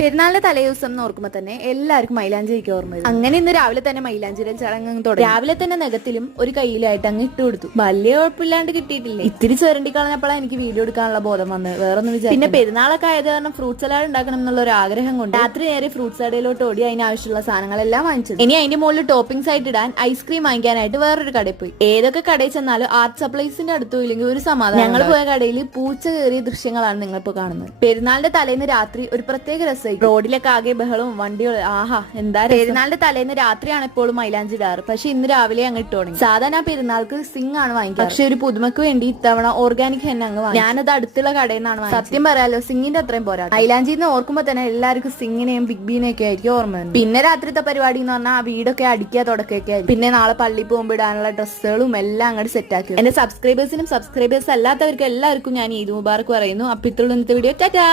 പെരുന്നാളിന്റെ തലേ ദിവസം എന്ന് ഓർക്കുമ്പോ തന്നെ എല്ലാവർക്കും മൈലാഞ്ചിക്ക് ഓർമ്മ വരും. അങ്ങനെ ഇന്ന് രാവിലെ തന്നെ മൈലാഞ്ചിരൽ ചടങ്ങ് തുടങ്ങി. രാവിലെ തന്നെ നഖത്തിലും ഒരു കയ്യിലായിട്ട് അങ്ങ് ഇട്ട് കൊടുത്തു. വലിയ കുഴപ്പമില്ലാണ്ട് കിട്ടിയിട്ടില്ല. ഇത്തിരി ചുരണ്ടി കളഞ്ഞപ്പോഴാണ് എനിക്ക് വീഡിയോ എടുക്കാനുള്ള ബോധം വന്നത്, വേറൊന്നും വിചാരിച്ചു. പിന്നെ പെരുന്നാളൊക്കെ ആയത് കാരണം ഫ്രൂട്ട് സലാഡ് ഉണ്ടാക്കണം എന്നുള്ള ഒരു ആഗ്രഹം കൊണ്ട് രാത്രി നേരെ ഫ്രൂട്ട് സലാഡിലോട്ട് ഓടി അതിനാവശ്യമുള്ള സാധനങ്ങളെല്ലാം വാങ്ങിച്ചു. ഇനി അതിന്റെ മുകളിൽ ടോപ്പിംഗ്സ് ആയിട്ട് ഇടാൻ ഐസ്ക്രീം വാങ്ങിക്കാനായിട്ട് വേറൊരു കടയിൽ പോയി. ഏതൊക്കെ കടയിൽ ചെന്നാലും ആർട്ട് സപ്ലൈസിന്റെ അടുത്തും ഇല്ലെങ്കിൽ ഒരു സമാധാനം. ഞങ്ങൾ പോയ കടയിൽ പൂച്ച കയറിയ ദൃശ്യങ്ങളാണ് നിങ്ങളിപ്പോ കാണുന്നത്. പെരുന്നാളിന്റെ തലേന്ന് രാത്രി ഒരു പ്രത്യേക രസം. റോഡിലൊക്കെ ആകെ ബഹളവും വണ്ടികളും. ആഹാ എന്താ. പെരുന്നാളിന്റെ തലേന്ന് രാത്രിയാണ് എപ്പോഴും മൈലാഞ്ചി ഇടാറ്, പക്ഷെ ഇന്ന് രാവിലെ അങ്ങ് ഇട്ട് തുടങ്ങി. സാധാരണ പെരുന്നാൾക്ക് സിംഗ് ആണ് വാങ്ങിക്കുക, പക്ഷെ ഒരു പുതുമക്ക് വേണ്ടി ഇത്തവണ ഓർഗാനിക് ഹെന്ന അങ്ങ് വാങ്ങി. ഞാനത് അടുത്തുള്ള കടയിൽ നിന്നാണ് വാങ്ങിയത്. സത്യം പറയാലോ, സിംഗിന്റെ അത്രയും പോരാ. മൈലാഞ്ചിന്ന് ഓർക്കുമ്പോ തന്നെ എല്ലാവർക്കും സിംഗിനെയും ബിഗ് ബീനെയും ഒക്കെ ആയിരിക്കും ഓർമ്മ വരുന്നത്. പിന്നെ രാത്രിത്തെ പരിപാടി എന്ന് പറഞ്ഞാൽ ആ വീടൊക്കെ അടിക്കുക തുടക്കൊക്കെ ആയിരിക്കും. പിന്നെ നാളെ പള്ളി പോകുമ്പോൾ ഇടാനുള്ള ഡ്രസ്സുകളും എല്ലാം അങ്ങോട്ട് സെറ്റ് ആക്കി. എന്റെ സബ്സ്ക്രൈബേഴ്സിനും സബ്സ്ക്രൈബേഴ്സ് അല്ലാത്തവർക്കും എല്ലാവർക്കും ഞാൻ ഈദ് മുബാറക്ക് പറയുന്നു. അപ്പൊ ഇത്രയുള്ള ഇന്നത്തെ വീഡിയോ. ടാറ്റാ.